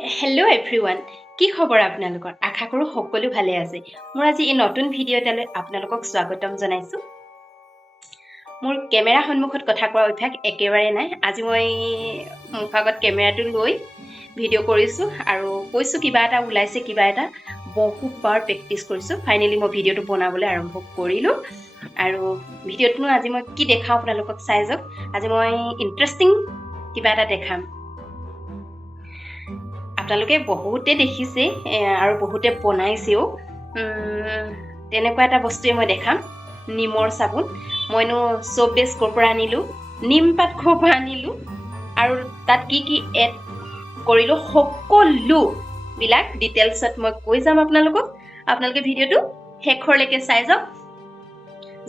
Hello everyone. কি খবৰ আপোনালোকৰ? আশা কৰো সকলো ভালে আছে। মোৰ আজি এই নতুন ভিডিও এটালৈ আপোনালোকক স্বাগতম জনাইছো। মোৰ কেমেৰা সন্মুখত কথা কোৱাৰ অভ্যাস একেবাৰে নাই। আজি মই মুখত কেমেৰাটো লৈ ভিডিও কৰিছো আৰু কৈছো কিবা এটা ওলাইছে কিবা এটা বহুবাৰ প্ৰেক্টিছ কৰিছো। ফাইনালি মই ভিডিওটো বনাবলৈ আৰম্ভ কৰিলো আৰু ভিডিওটো আজি মই কি দেখাও আপোনালোকক চাই যাওক। আজি মই ইন্টাৰেষ্টিং কিবা এটা দেখাম। আপোনালোকে বহুতে দেখিছে আৰু বহুতে বনাইছেও তেনেকুৱা এটা বস্তুৱে মই দেখাম নিমৰ চাবোন মইনো সোপ বেছ ক'ৰ পৰা আনিলো নিম পাত ক'ৰ পৰা আনিলো আৰু তাত কি কি এড কৰিলো সকলো বিলাক ডিটেইলছত মই কৈ যাম আপোনালোকে ভিডিওটো শেষলৈকে চাই যাওক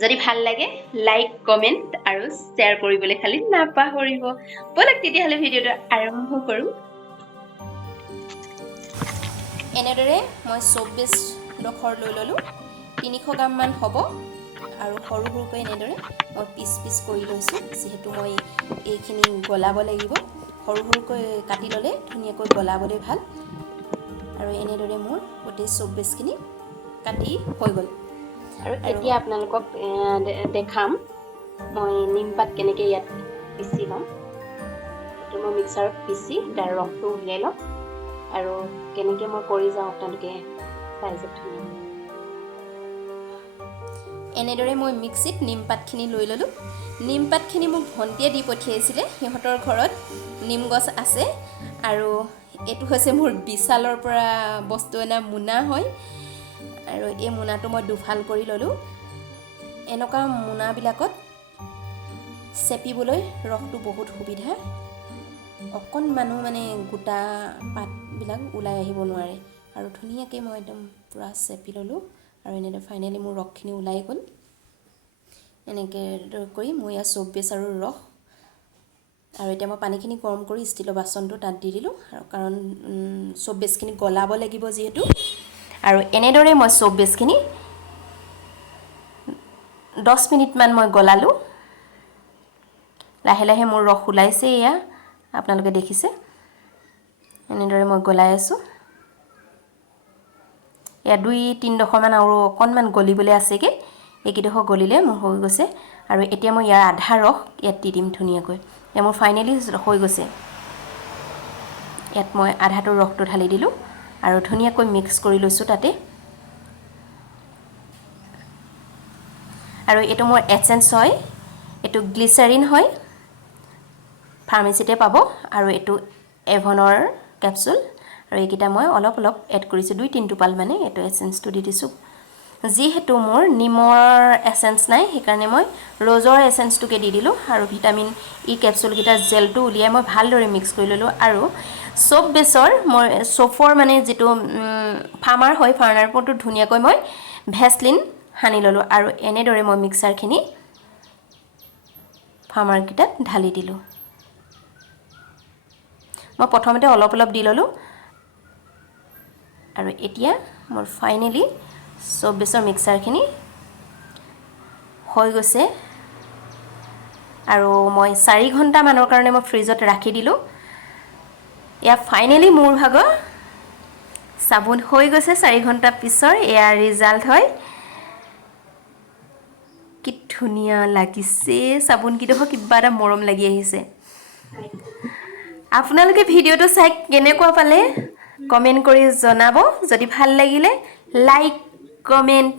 যদি ভাল লাগে লাইক কমেন্ট আৰু শ্বেয়াৰ কৰিবলৈ খালি নাপাহৰিব বলক তেতিয়াহ'লে ভিডিওটো আৰম্ভ কৰো এনেদৰে মই সোপ বেছ ডোখৰ লৈ ললো 300 গ্ৰাম মান হ'ব আৰু সৰু সৰুকৈ এনেদৰে মই পিচ কৰি লৈছো যেহেতু মই এইখিনি গলাব লাগিব সৰু সৰুকৈ কাটি ললে ধুনীয়াকৈ গলাবলৈ ভাল আৰু এনেদৰে মোৰ গোটেই সোপ বেছখিনি কাটি হৈ গ'ল আৰু এতিয়া আপোনালোকক দেখাম মই নিম পাত কেনেকৈ ইয়াত পিচি লম এইটো মই মিক্সাৰত পিচি তাৰ ৰসটো উলিয়াই লম আৰু কেনেকৈ মই কৰি যাওঁ আপোনালোকে চাই যাওক এনেদৰে মই মিক্সিত নিম পাতখিনি লৈ ললোঁ নিম পাতখিনি মোক ভণ্টিয়ে দি পঠিয়াইছিলে সিহঁতৰ ঘৰত নিম গছ আছে আৰু এইটো হৈছে মোৰ বিশালৰ পৰা বস্তু এনা মোনা হয় আৰু এই মোনাটো মই দুফাল কৰি ললোঁ এনেকুৱা মোনাবিলাকত চেপিবলৈ ৰসটো বহুত সুবিধা অকণমানো মানে গোটা পাতবিলাক ওলাই আহিব নোৱাৰে আৰু ধুনীয়াকৈ মই একদম পুৰা চেপি ললোঁ আৰু এনেদৰে ফাইনেলি মোৰ ৰসখিনি ওলাই গ'ল এনেকৈ কৰি মই ইয়াত সোপ বেছ আৰু ৰস আৰু এতিয়া মই পানীখিনি গৰম কৰি ষ্টিলৰ বাচনটো তাত দি দিলোঁ আৰু কাৰণ সোপ বেছখিনি গলাব লাগিব যিহেতু আৰু এনেদৰে মই সোপ বেছখিনি 10 মিনিটমান মই গলালোঁ লাহে লাহে মোৰ ৰস ওলাইছে এয়া আপোনালোকে দেখিছে এনেদৰে মই গলাই আছোঁ এয়া 2-3 ডোখৰমান আৰু অকণমান গলিবলৈ আছেগৈ এইকেইডোখৰ গলিলে মোৰ হৈ গৈছে আৰু এতিয়া মই ইয়াৰ আধা ৰস ইয়াত দি দিম ধুনীয়াকৈ এয়া মোৰ ফাইনেলি হৈ গৈছে ইয়াত মই আধাটো ৰসটো ঢালি দিলোঁ আৰু ধুনীয়াকৈ মিক্স কৰি লৈছোঁ তাতে আৰু এইটো মোৰ এচেঞ্চ হয় এইটো গ্লিচাৰিন হয় ফাৰ্মেচিতে পাব আৰু এইটো এভনৰ কেপচুল আৰু এইকেইটা মই অলপ এড কৰিছোঁ 2-3 টোপাল মানে এইটো এচেঞ্চটো দি দিছোঁ যিহেতু মোৰ নিমৰ এচেঞ্চ নাই সেইকাৰণে মই ৰ'জৰ এচেঞ্চটোকে দি দিলোঁ আৰু ভিটামিন ই কেপচুলকেইটাৰ জেলটো উলিয়াই মই ভালদৰে মিক্স কৰি ল'লোঁ আৰু সোপ বেছৰ মই সোপৰ মানে যিটো ফাৰ্মাৰ হয় ফাৰ্মাৰটো ধুনীয়াকৈ মই ভেচলিন সানি ল'লোঁ আৰু এনেদৰে মই মিক্সাৰখিনি ফাৰ্মাৰকেইটাত ঢালি দিলোঁ মই প্ৰথমতে অলপ দি ল'লোঁ আৰু এতিয়া মোৰ ফাইনেলি সোপ বেছৰ মিক্সাৰখিনি হৈ গৈছে আৰু মই 4 ঘণ্টামানৰ কাৰণে মই ফ্ৰিজত ৰাখি দিলোঁ এয়া ফাইনেলি মোৰ ভাগৰ চাবোন হৈ গৈছে 4 ঘণ্টা পিছৰ এয়া ৰিজাল্ট হয় কি ধুনীয়া লাগিছে চাবোনকেইডোখৰ কিবা এটা মৰম লাগি আহিছে আপোনালোকে ভিডিওটো চাই কেনেকুৱা পালে কমেন্ট কৰি জনাব যদি ভাল লাগিলে লাইক কমেন্ট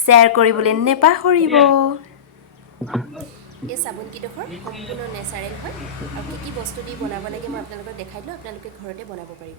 শ্বেয়াৰ কৰিবলৈ নেপাহৰিব এই চাবোনকেইডোখৰ সম্পূৰ্ণ নেচাৰেল হয় আৰু কি বস্তু দি বনাব লাগে মই আপোনালোকক দেখাই দিলোঁ আপোনালোকে ঘৰতে বনাব পাৰিব